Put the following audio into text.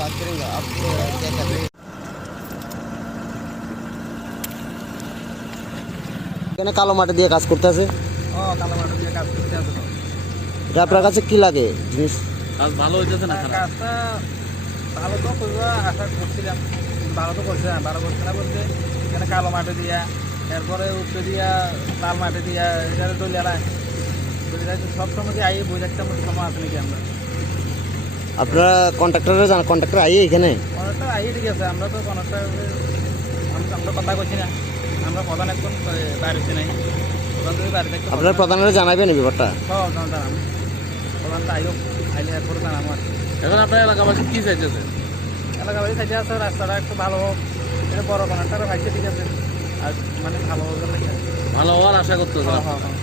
बात करेंगे आप क्या कर रहे हैं এখানে কালো মাটি দিয়ে কাজ করতেছে কালো মাটি দিয়ে কাজ করতে আছে তো। এটা আপনার কাছে কি লাগে জিনিস কাজ ভালো হইতেছে না খারাপ? কাজটা ভালো তো করবো আশা করছিলাম, ভালো তো করছে না, ভালো করছে না বলতে এখানে কালো মাটি দিয়া, এরপরে উত্তর দিয়া লাল মাটি দিয়া এখানে দলিয়ালায় সব সময় আই বই রাখতে আমাদের সময় আছে নাকি আমরা আপনারা কন্ট্রাক্টরে জানা কন্ট্রাক্টর আইয়ে এখানে কনেকটা আই ঠিক আছে, আমরা তো কনেকটা আমরা কথা করছি না, আমরা প্রধান এখন বাড়িতে নাই, প্রধান যদি বাড়িতে একটু আপনারা প্রধানরা জানাবেন এই ব্যাপারটা সব জানাম, প্রধানটা আইও আইলে এরপরে জানাম আর এখন আপনার এলাকাবাসী কি চাইতেছে? এলাকাবাড়ি সাইডে আছে, রাস্তাটা একটু ভালো হোক, এটা বড় কনেকটারও ভাইছে ঠিক আছে, আর মানে ভালো হোক ভালো হওয়ার আশা করতেছে? হ্যাঁ হ্যাঁ হ্যাঁ